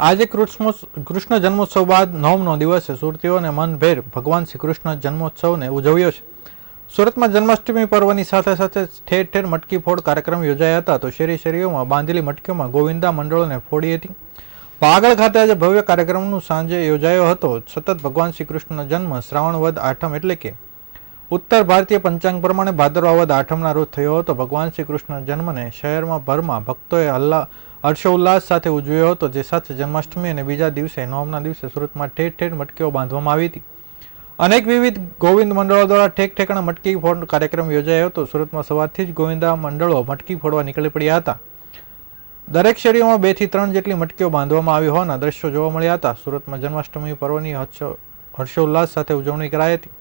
આજે કૃષ્ણ જન્મોત્સવ બાદ નવમનો દિવસે સુરતીઓને મનભેર ભગવાન શ્રી કૃષ્ણ જન્મોત્સવને ઉજવ્યો છે. સુરતમાં જન્માષ્ટમી પર્વની સાથે સાથે ઠેર ઠેર મટકી ફોડ કાર્યક્રમ યોજાયા હતા. તો શેરી શેરીઓમાં બાંધેલી મટકીઓમાં ગોવિંદા મંડળોને ફોડી હતી. વાગડ ખાતે આજે ભવ્ય કાર્યક્રમનું સાંજે યોજાયો હતો. સતત ભગવાન શ્રી કૃષ્ણનો જન્મ શ્રાવણ વદ આઠમ એટલે કે ઉત્તર ભારતીય પંચાંગ પ્રમાણે ભાદરવા વદ આઠમના રોજ થયો હતો. ભગવાન શ્રી કૃષ્ણ જન્મને શહેરમાં ભરમાં ભક્તોએ હલ્લા, હર્ષોલ્લાસ સાથે ઉજવ્યો હતો, જે સાથે જન્માષ્ટમી અને બીજા દિવસે નવમના દિવસે સુરતમાં ઠેર ઠેર મટકીઓ બાંધવામાં આવી હતી. અનેક વિવિધ ગોવિંદ મંડળો દ્વારા ઠેક ઠેકાણા મટકી ફોડ કાર્યક્રમ યોજાયો હતો. સુરતમાં સવારથી જ ગોવિંદા મંડળો મટકી ફોડવા નીકળી પડ્યા હતા. દરેક શેરીઓમાં બેથી ત્રણ જેટલી મટકીઓ બાંધવામાં આવી હોવાના દ્રશ્યો જોવા મળ્યા હતા. સુરતમાં જન્માષ્ટમી પર્વની હર્ષોલ્લાસ સાથે ઉજવણી કરાઈ હતી.